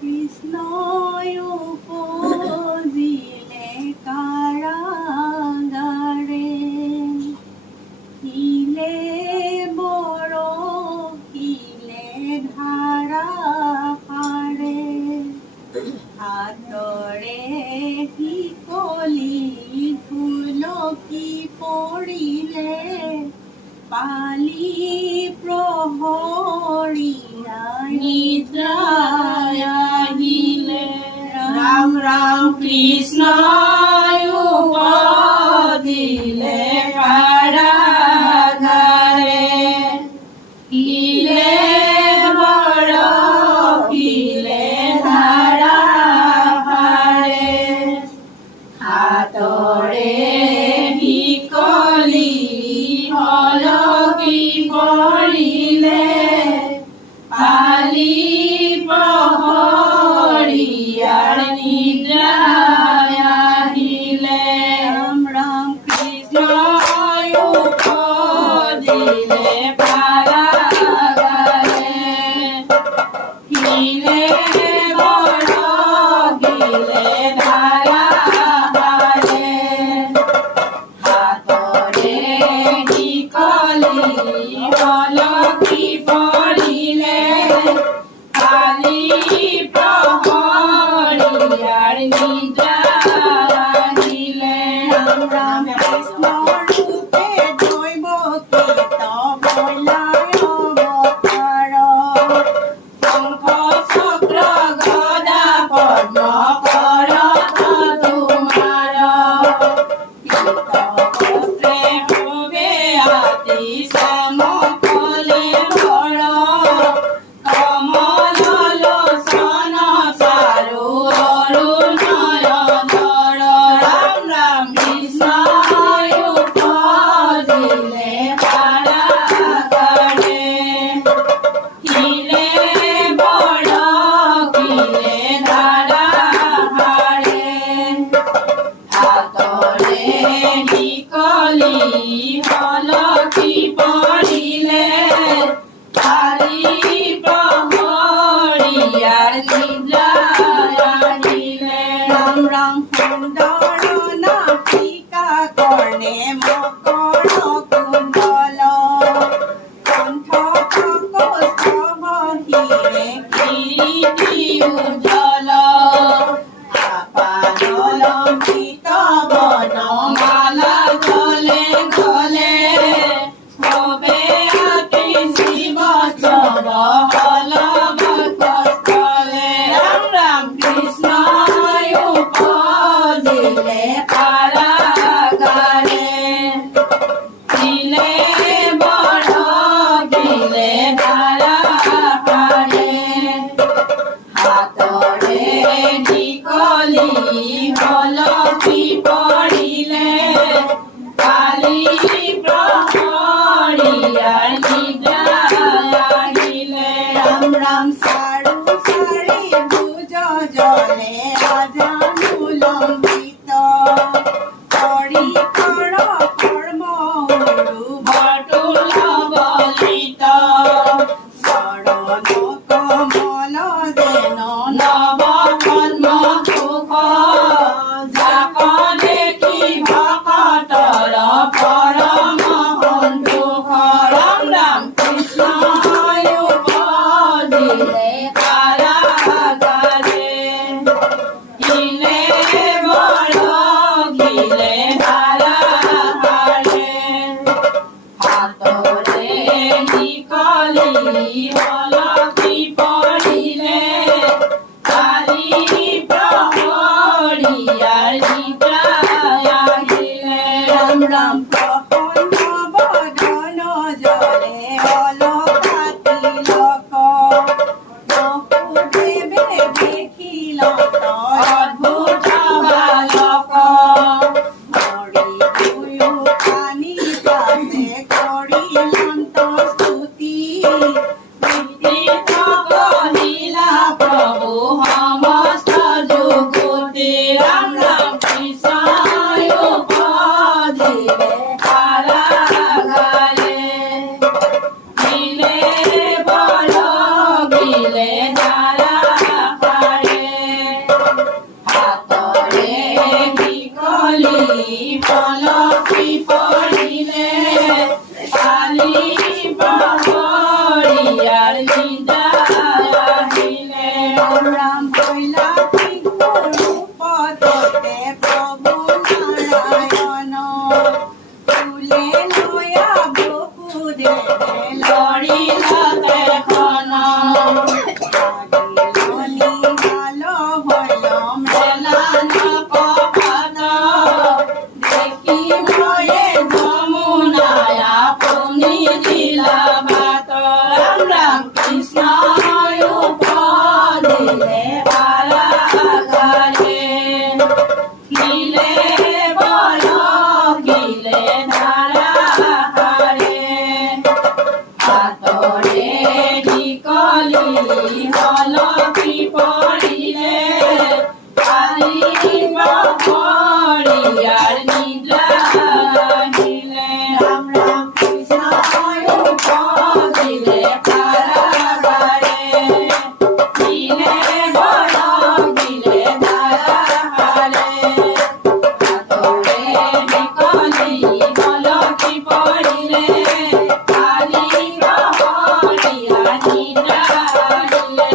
কৃষ্ণয় উপজিলে কারাগারে, হিলে বৰশিলে ধাৰা সাৰে, হাতৰে শিকলি ঘুলকি পৰিলে, পালি প্ৰহৰীয়া নিদ্ৰাই আহিলে। ৰাম ৰাম কৃষ্ণ উপজিলে কাৰাগাৰে, হিলে বৰশিলে ধাৰা সাৰে, হাতৰে শিকলি হলকি পৰিলে, পালি প্ৰহৰীয়াৰ নিদ্ৰাই আহিলে। ৰাম ৰাম কৃষ্ণ উপজিলে কাৰাগাৰে, হিলে বৰশিলে ধাৰা সাৰে, হাতৰে শিকলি হলকি পৰিলে, পালি প্ৰহৰীয়াৰ নিদ্ৰাই আহিলে। ৰাম ৰাম কৃষ্ণ ৰূপে দৈৱকীত বলাই অৱতাৰ, শংখ চক্ৰ গদা পদ্ম কৰত তোমাৰ, পীতবস্ত্ৰে শোভে আতি শ্যামকলে ভৰ, কমল লোচন চাৰু অৰুণয়ধৰ। ৰাম ৰাম কৃষ্ণ উপজিলে কাৰাগাৰে, হিলে বৰশিলে ধাৰা সাৰে, হাতৰে শিকলি হলকি পৰিলে, পালি প্ৰহৰীয়াৰ নিদ্ৰাই আহিলে। ৰাম ৰাম সুন্দৰ নাসিকা কৰ্ণে মকৰ কুণ্ডল, কণ্ঠ কৌস্তভ শিৰে কিৰীটি উজ্জ্বল, আপাদলম্বিত বনমালা গলে গলে, শোভে আতি শিৱ চব হলভ কস্থলে। ৰাম ৰাম কৃষ্ণ উপজিলে কাৰাগাৰে, হিলে বৰশিলে ধাৰা সাৰে, হাতৰে শিকলি হলকি পৰিলে, পালি প্ৰহৰীয়াৰ নিদ্ৰাই আহিলে। ৰাম ৰাম চাৰু চাৰি ভুজ জলে আজানুলম্বিত, পৰিকৰ কৰ্ম উৰু বৰতুল বলিত, চৰণ কমল যেন নৱ পদ্ম সুখ, যাক দেখি ভকতৰ পৰম সন্তোষ। ৰাম ৰাম কৃষ্ণ উপজিলে কাৰাগাৰে, হিলে বৰশিলে ধাৰা সাৰে, হাতৰে শিকলি হলকি পৰিলে, পালি প্ৰহৰীয়াৰ নিদ্ৰাই আহিলে। ৰাম ৰাম প্ৰসন্ন বদন জলে অলকা তিলক, বসুদেৱে দেখিল অদ্ভুত বালক, হৰি দুয়ো কানি পাছে কৰিলন্ত স্তুতি, বিদিত কহিলা প্ৰভু সমস্ত যুগতি। ৰাম ৰাম কৃষ্ণ উপজিলে কাৰাগাৰে, পড়িলাতে খন ভালো হইল মেলান কপাত দেখি ভয়ে যমুনায় আপনি দিলা ভাত রাম রাম কৃষ্ণ উপদিলে বারাগারে কিলে বল কিলে ধারা হারে হাতরে ঢিকলি হল কি পড়িলে আলিব পড়িয়ার নিদ্রা নিলে রাম রাম কৃষ্ণ উপদিলে কারাগারে কিলে বল কিলে ধারা হারে হাতরে ঢিকলি হল কি পড়িলে আলিব পড়িয়ার নিদ্রা নিলে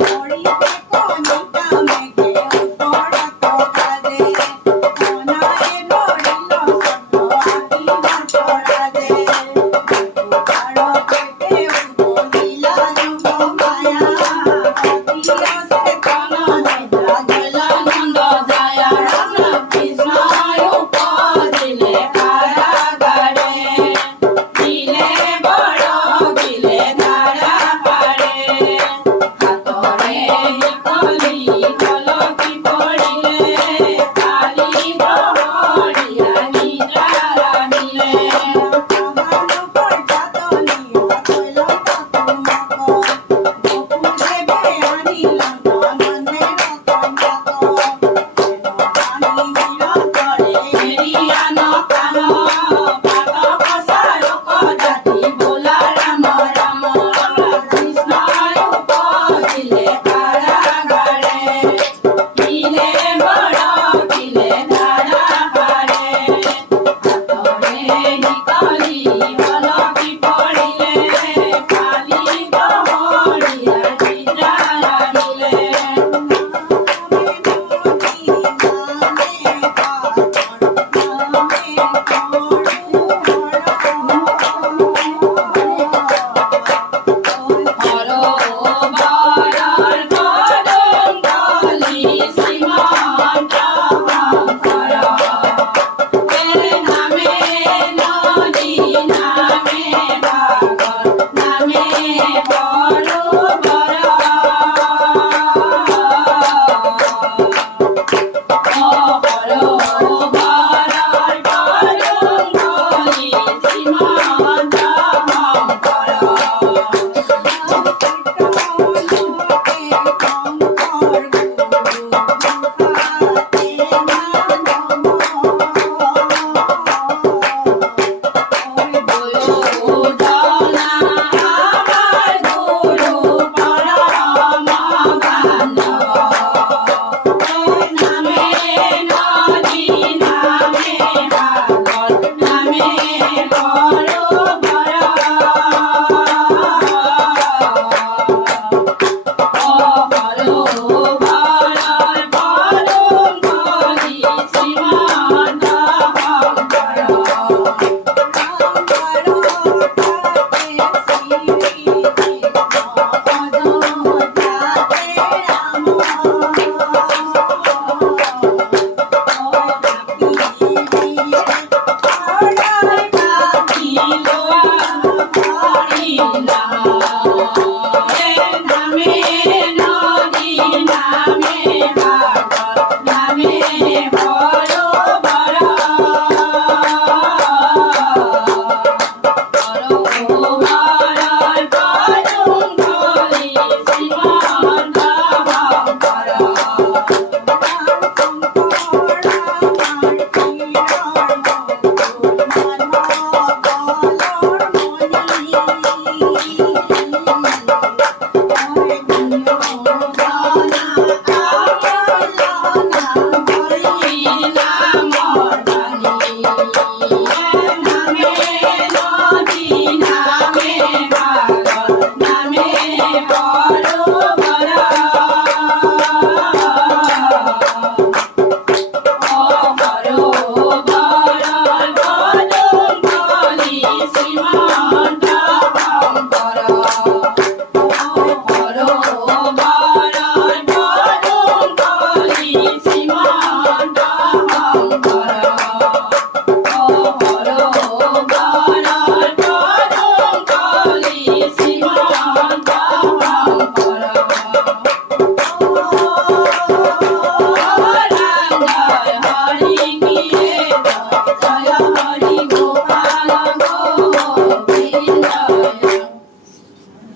মরিতে কনিকা মেঘে পড়ত কাজে কোনারে ধরিল সত্য আকিবা ছড়াদে কারো পেটে উঠলিলা যোগ মায়া অতিরসে কোন নিদ্রা জলানন্দ জয় রাম কৃষ্ণ উপদিলে কারাগারে দিলে বড় দিলে ধারা হারে হাতরে কলি হল কি পড়িলে কালি বহরিয়া নিদ্রা নিলে কাহারো পর্যাত নিয়া কইল ততুমক গোপুরে বেআনিল মনে রতনক পানি নিরতরে এরিয়া নকাম পাত কসার কজাতি ভোলা রাম রাম কৃষ্ণ উপদিলে কারাগারে কিলে বড় কিলে ধারা হারে হাতরে ঢিকলি হল কি পড়িলে কালি বহরিয়া নিদ্রা নিলে হরো বরার কদম কলি শ্রীমন্ত শঙ্কর এর নামে নদী নামে ভাগর নামে বড় বড় হরো বরার কদম কলি শ্রীমন্ত শঙ্কর গুরুডনা আমার গুরু পরম বান্ধব নামে নদী নামে ভাগর নামে বড় বড় হরো বরার কদম কলি শ্রীমন্ত শঙ্কর কিলোয়া পড়িলা